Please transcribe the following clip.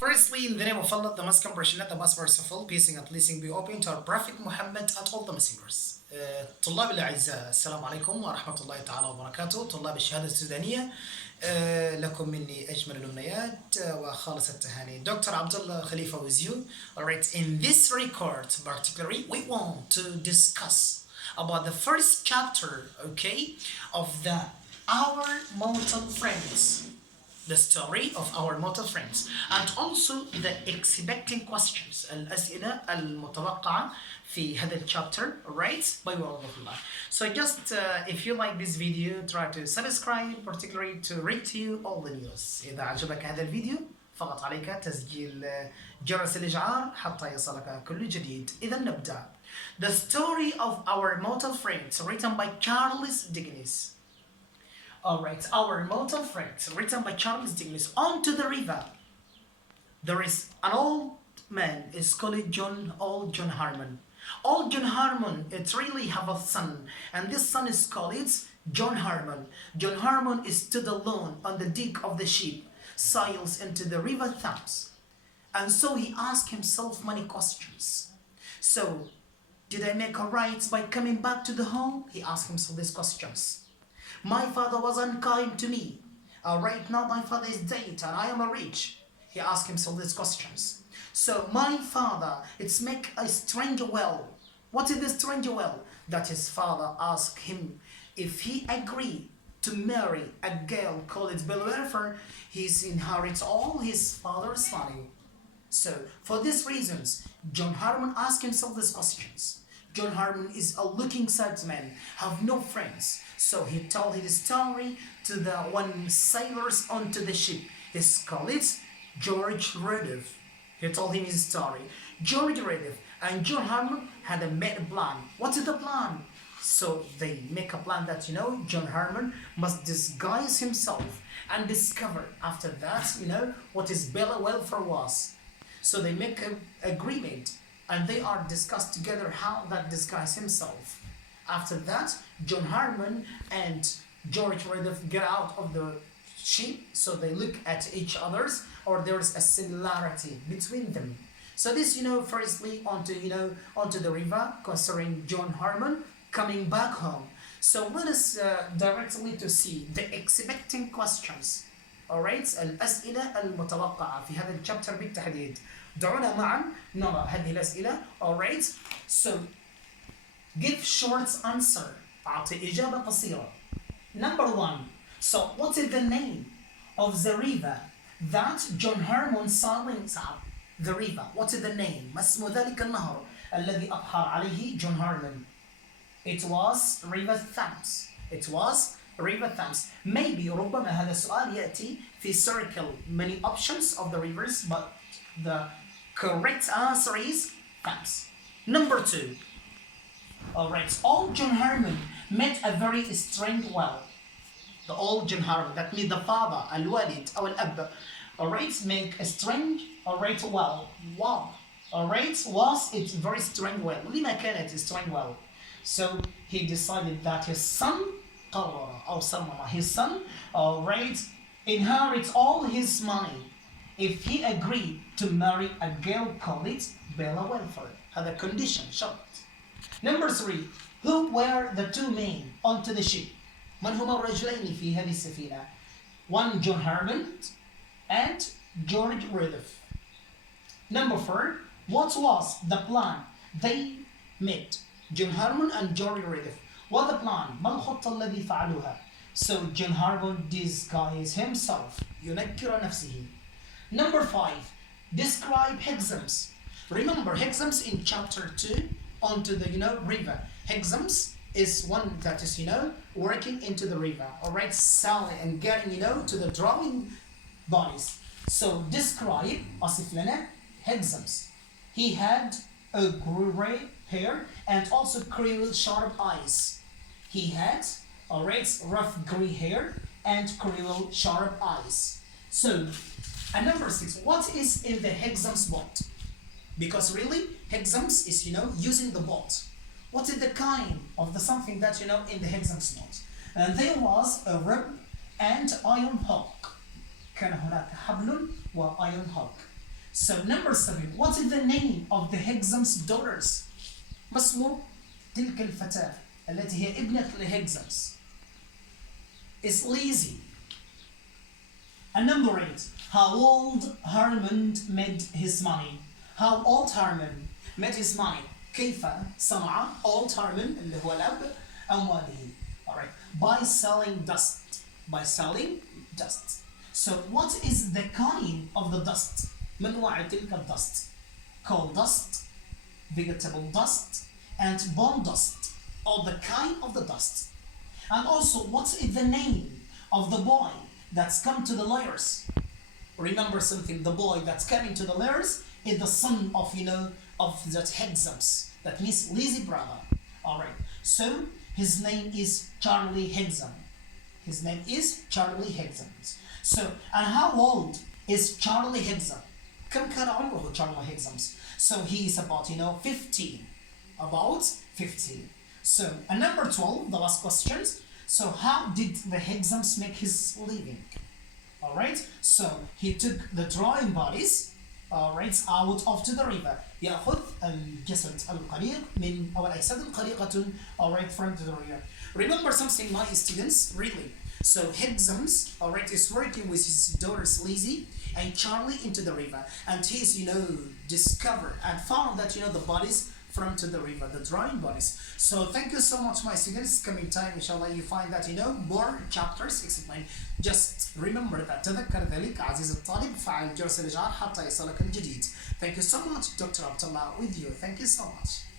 Firstly, in the name of Allah, the most compassionate, the most merciful, peace and blessing be open to our Prophet Muhammad and all the messengers. طلاب الأعزاء السلام عليكم ورحمة الله تعالى وبركاته. طلاب الشهادة السودانية، لكم مني أجمل الأمنيات وخالص التهاني. Dr. Abdullah Khalifa with you. Alright, in this record particularly, we want to discuss about the first chapter, okay, of the Our Mortal Friends. The story of our mortal friends, and also the expecting questions, الأسئلة المتوقعة في هذا الشابتر, right, by word of Allah. So just if you like this video, try to subscribe, particularly to read you all the news. إذا عجبك هذا الفيديو فقط عليك تسجيل جرس الإشعار حتى يصلك كل جديد. إذا نبدأ. The story of our mortal friends, written by Charles Dickens. Alright, Our Mortal Friends, written by Charles Dickens. On to the river. There is an old man, is called Old John Harmon. Old John Harmon, it really have a son, and this son is called John Harmon. John Harmon is stood alone on the deck of the ship, sails into the river Thames. And so he asked himself many questions. So, did I make a right by coming back to the home? He asked himself these questions. My father was unkind to me. Right now my father is dead and I am a rich. He asked himself these questions. So my father, it's make a stranger well. What is the stranger well? That his father asked him if he agreed to marry a girl called Belwerfer, he inherits all his father's money. So for these reasons, John Harmon asked himself these questions. John Harmon is a looking sad man, have no friends. So he told his story to the one sailors onto the ship. His colleague, George Reddiff. He told him his story. George Reddiff and John Harmon had made a plan. What is the plan? So they make a plan that, John Harmon must disguise himself and discover after that, what his Bella welfare was. So they make an agreement and they are discussed together how that disguise himself. After that, John Harmon and George Reddiff get out of the ship, so they look at each other's, or there's a similarity between them. So this, firstly onto the river, concerning John Harmon coming back home. So let us directly to see the expecting questions. Alright, الأسئلة المتوقعة في هذا الشابتر بالتحديد. دعونا معا نرى هذه الأسئلة. Alright, so give short answer. أعطي إجابة قصيرة. Number 1. So what is the name of the river that John Harmon sailed up? The river. What is the name? ما اسم ذلك النهر الذي أبحر عليه John Harmon? It was River Thames. It was River Thames. Maybe ربما هذا السؤال يأتي في circle many options of the rivers, but the correct answer is Thames. Number 2. Alright, old John Harmon met a very strange well. The old John Harmon, that means the father, al-walid, or al-ab, alright, make a strange, alright, well. Wow. Alright, was it very strange well? لما كانت strange well? So he decided that his son, his son, alright, inherits all his money if he agreed to marry a girl called Bella Welfare. هذا condition, شرط. Number 3. Who were the two men onto the ship? من هما الرجلين في هذه السفينة? One, John Harmon and George Reddiff. Number 4. What was the plan they made? John Harmon and George Reddiff. What the plan? ما الخطة الذي فعلوها? So John Harmon disguised himself. ينكر نفسه. Number 5. Describe Hexams. Remember Hexams in chapter 2 onto the river. Hexams is one that is working into the river, alright, sailing and getting to the drawing bodies. So describe أصف لنا Hexams. He had a gray hair and also creel sharp eyes. He had rough gray hair and creel sharp eyes. So and number 6, what is in the Hexams boat? Because really, Hexams is, using the boat. What is the kind of the something that, in the Hexams boat? And there was a rope and iron hook. كان هناك حبل وiron hook. So number 7, what is the name of the Hexam's daughters? ما اسم تلك الفتاة التي هي ابنة الهكزمز؟ It's Lizzie. And number 8, how old Herman made his money? How old Herman made his money? كيف صنع old Herman اللي هو الأب أمواله؟ Alright, by selling dust. By selling dust. So what is the kind of the dust? من نوع تلك الدست؟ coal dust, vegetable dust, and bone dust, or the kind of the dust. And also, what is the name of the boy that's come to the layers? Remember something, the boy that's coming to the layers is the son of, of that Hexams. That means Lizzie brother. Alright, so his name is Charlie Hexam. His name is Charlie Hexam. So, and how old is Charlie Hexam? كم كان عمره Charlie Hexams? So he is about, 15. About 15. So, and number 12, the last questions. So, how did the Hexams make his living? Alright, so he took the drying bodies, alright, out of to the river. يأخذ الجسد القليل من أو الأجساد القليقة, alright, from the river. Remember something, my students, really. So Hexams, alright, is working with his daughters Lizzie and Charlie into the river, and he's discovered and found that the bodies from to the river, the drying bodies. So thank you so much, my students. Coming time inshallah you find that more chapters explained. Just remember that. تذكر ذلك عزيز الطالب، فعل جرس الإشعار حتى يصلك الجديد. Thank you so much, Dr. Abdullah with you. Thank you so much.